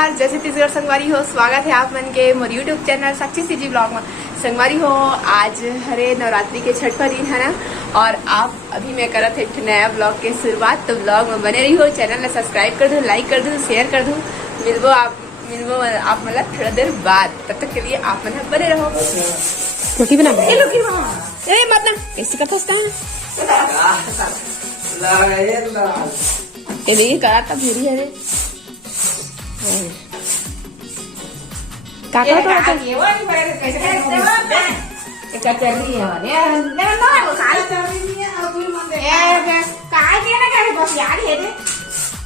नमस्कार, जैसे तीसगढ़ संगवारी हो, स्वागत है आप मन के मोर यूट्यूब चैनल साक्षी सीजी ब्लॉग में। संगवारी हो, आज हरे नवरात्रि के छठ का दिन है ना, और आप अभी मैं करत है एक नया ब्लॉग के शुरुआत। तो ब्लॉग में बने रही हो, चैनल में सब्सक्राइब कर दो, लाइक कर दो, शेयर कर दो। मिलबो आप मतलब थोड़ा देर बाद, तब तक के लिए आप मन बने रहो। रोटी बना मतलब कैसे करता उसका ये करा था फिर है काका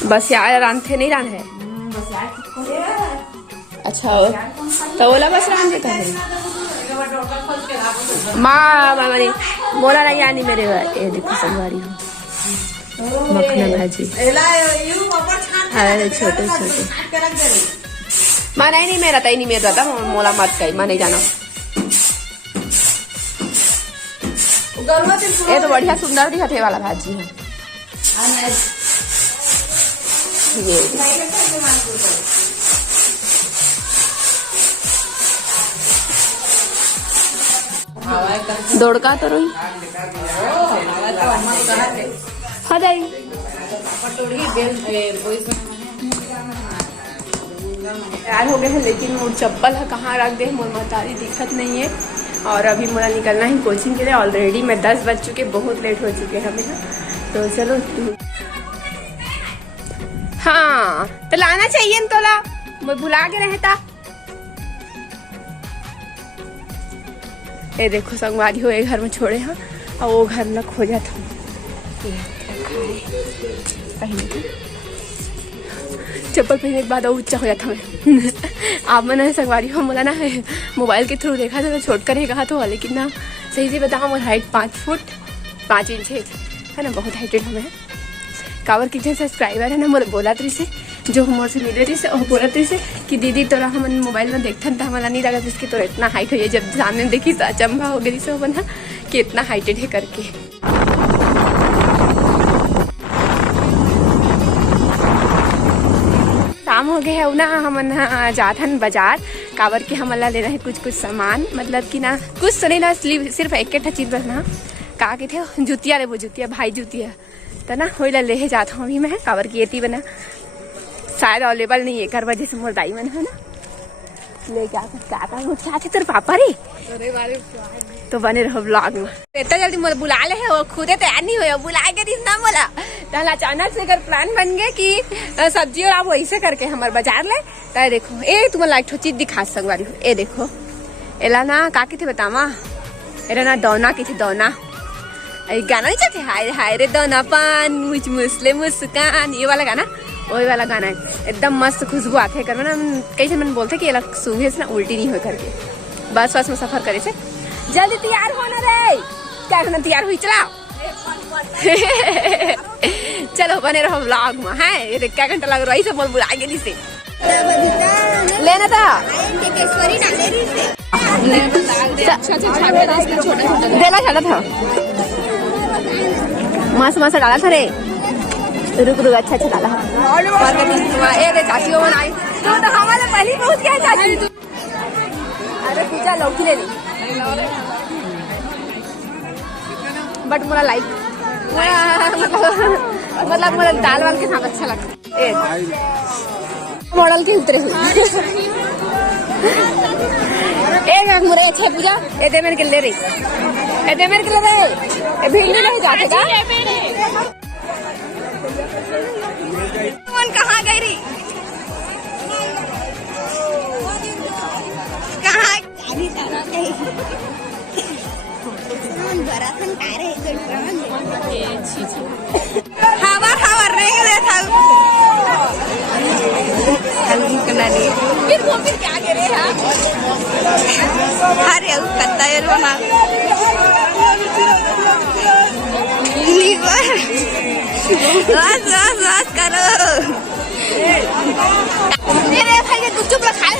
तो बस यार रान थे नहीं रान है। अच्छा तो बोला बस रान देता है माँ मानी बोला नहीं आनी मेरे ये देखो संगवारी हो मखना भाजी अरे छोटे छोटे माँ नहीं मेरा तो नहीं मेरा था मोला मत कही माँ नहीं जाना। ये तो बढ़िया सुंदर दिखा थे वाला भाजी है ये दौड़का तो रोई हाँ जाई तैयार हो गए हैं, लेकिन वो चप्पल है कहाँ रख दे मोर महतारी दिखत नहीं है। और अभी मोला निकलना है कोचिंग के लिए। ऑलरेडी मैं 10 बज चुके, बहुत लेट हो चुके हैं हमें। तो चलो हाँ तो लाना चाहिए न तोला, मैं भुला के रहता। ये देखो संगवारी हो, एक घर में छोड़े हैं और वो घर में खो जाता हूँ। चप्पल पहनने के बाद ऊंचा हो जाता मैं आप मैंने संगवारी हो बोला ना है मोबाइल के थ्रू देखा था तो छोट कर ही कहा तो, लेकिन ना सही से बताऊँ मेरी हाइट 5 फुट 5 इंच है ना, बहुत हाइटेड हमें है। कावर कितने सब्सक्राइबर है ना मोर बोला तरी से, जो हमसे से मिले रही से और बोला तरी से कि दीदी तोरा हम मोबाइल में देखते था हमारा नहीं लगा इसकी तो इतना हाइट हो जाए। जब सामने देखी तो अचंभा हो गई से बना कि इतना हाइटेड है करके। शाम हो गए है ना, हम जात हन बाजार कावर के हमला लेना है कुछ सामान, मतलब कि ना कुछ तो नहीं ना, सिर्फ एक चीज बस ना का के थे जुतिया ले, वो जुतिया भाई जुतिया तो ना हो ले जाता हूँ अभी मैं कावर की एती बना शायद अवेलेबल नहीं है कर वजह से मोर दाई मन है ना ले क्या थे तेरे पापा रे तो बने रहो ब्लॉग में। इतना जल्दी मोला बुला ले है, वो खुदे तैयार नहीं हुए बुला के ना बोला तो अचानक से अगर प्लान बन गया कि सब्जी और आप वैसे करके हमारे बाजार ले तो देखो ए तुम्हें लाइक चीज दिखा सकवारी हो। ए देखो एला ना का थे बतावा एला ना दौना की थी दौना गाना नहीं चाहते हाय हाय रे दौना पान मुझ मुसले मुस्कान, ये वाला गाना वही वाला गाना है। एकदम मस्त खुशबू आते कर ना कैसे मैंने बोलते कि सुबह से ना उल्टी नहीं हो करके बस में सफर करे से। जल्दी तैयार होना रे, क्या करना तैयार हुई चलाओ चलो बने रहो व्लॉग में है। ये क्या घंटा लग रहा है सब बोल बुला के से लेना था देला छाड़ा था मास डाला था रे, रुक अच्छा डाला चाची को बनाई तो हमारे पहले पहुंच गया चाची। अरे पूजा लौकी ले ली बट मोला लाइक मतलब मोला दाल वाल के साथ अच्छा लगता है मॉडल के उतरे हुए एक मुरे छे पूजा ए दे मेरे के ले रही ए दे मेरे के ले रे भीड़ नहीं जाते का कहाँ गई रही कहाँ हवा नहीं था फिर क्या कह रहे हैं अरे कत्ता है रोना बस करो मेरे भाई के गुपचुप खाए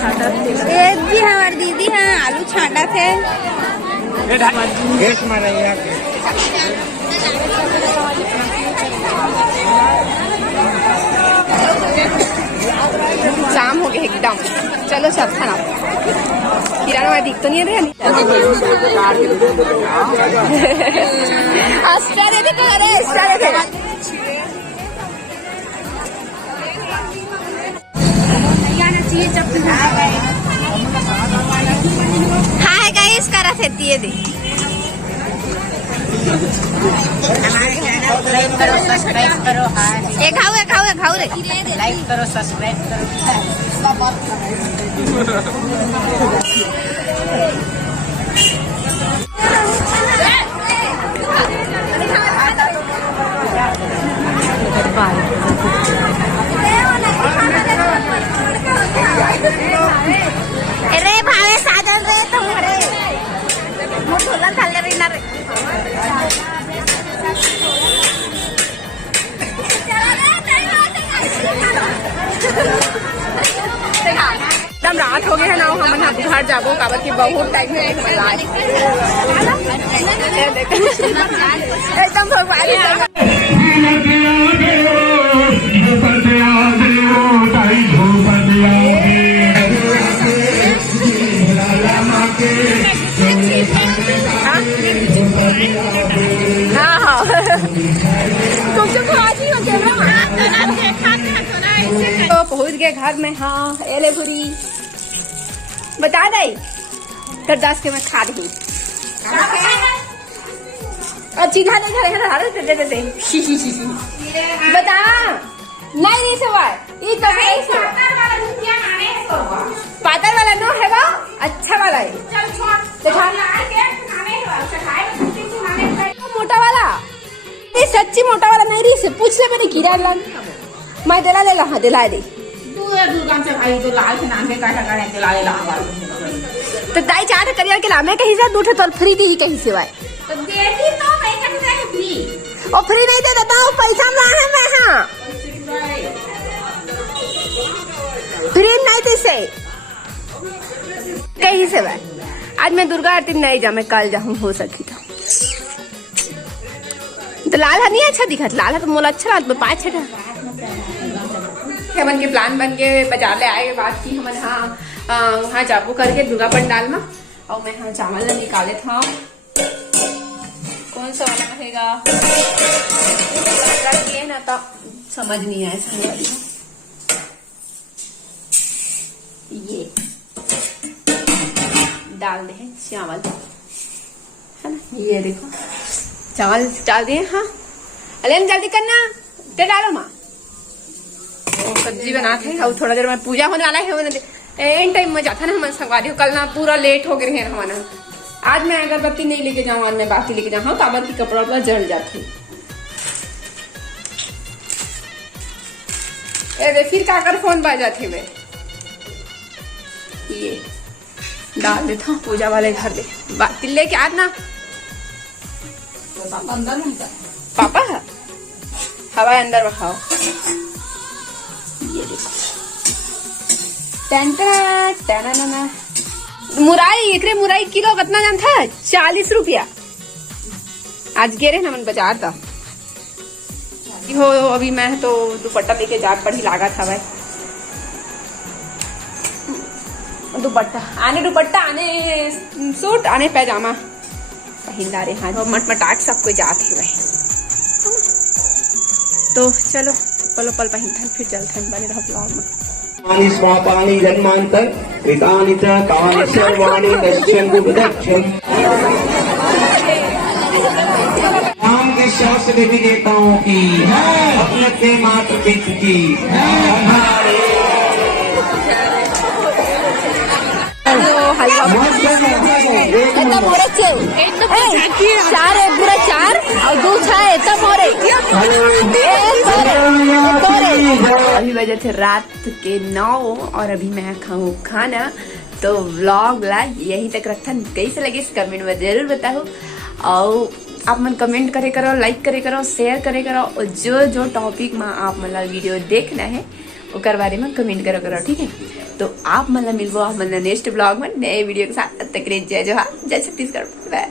छाटा थे। ये भी हमारी दीदी है, आलू छाटा थे। शाम हो गया एकदम। चलो सब खाना किराना में दिख तो नहीं रहे। हाय गाइस करा थे दिए दे। लाइक करो सब्सक्राइब करो। हाय ये खाओ रे। लाइक करो सब्सक्राइब करो। अरे भावे साजन रे तुम रे मोठोला खाल्ले रे ना रे। एकदम रात हो गया है ना, हम घर जाबो काबर की बहुत टाइम है एकदम भगवान। हाँ तो पहुंच गए घर में। हाँ एले भूरी बता दे तो 10 के मैं खा दी और चिन्हा दे बता नहीं सवाल ये तो पातर वाला नो है वो अच्छा वाला है। मोटा वाला ये सच्ची मोटा वाला नहीं रही से पूछ ले मैंने गिरा ला मैं दिला लेगा। हाँ दिला दे तो दाई चार करियर के लामे कहीं से दूठे तो फ्री दी कहीं से वाई और फ्री नहीं दे देता हूँ पैसा में है मैं। हाँ फ्री नहीं थी से कहीं से भाई आज मैं दुर्गा आरती नहीं जा मैं कल जाऊँ हो सकी तो लाल नहीं अच्छा दिखा लाल है तो मोला अच्छा लगा 5 छठा बन के प्लान बन के बाजार ले आए बात की हम हाँ वहाँ जाबू करके दुर्गा पंडाल में और मैं हाँ चावल निकाले था कौन सा वाला रहेगा ये ना तो समझ नहीं आया ये डाल दे चावल है ना ये देखो चावल डाल दिए। हाँ अलेन जल्दी करना ते डालो माँ सब्जी बनाते हैं और थोड़ा देर में पूजा होने वाला है एंड टाइम में जाता ना हम संगवारी हो कल ना पूरा लेट हो गए हैं हमारा। आज मैं अगरबत्ती नहीं लेके जाऊँ आज मैं बाकी लेके जाऊँ काबर की कपड़ा वपड़ा जल जाती फिर का कर फोन बाजा थे मैं ये डाल देता हूँ पूजा वाले घर ले बाती लेके आज ना पापा हवा अंदर में खाओ। ये देखो मुराई एकरे मुराई किलो कितना दाम था 40 रुपया। आज गे रहे ना मन बाजार था हो अभी मैं तो दुपट्टा लेके जा पड़ी लागा था भाई दुपट्टा आने सूट आने पैजामा पहनदा रहे। हाँ मटमटाट सबको जाते भाई तो चलो पलो पल पहनते फिर चलते बने रहो ब्लॉग में। स्वापानि जन्मांतर कृतानि च कानि सर्वाणि दक्षिण दक्षिण राम के शास्त्र देवी देवताओं की अपने के मात्र पिता की चार और दो अभी बजे थे रात के 9 और अभी मैं खाऊं खाना तो व्लॉग यही तक रखता कैसे लगे कमेंट में जरूर बताओ और आप मन कमेंट करे करो लाइक करे करो शेयर करे करो और जो जो टॉपिक में आप मतलब वीडियो देखना है उसके बारे में कमेंट करो ठीक है। तो आप मतलब मिलबो आप मतलब नेक्स्ट ब्लॉग में नए वीडियो के साथ। तब तक के लिए जय जोहार, जय छत्तीसगढ़, बाय।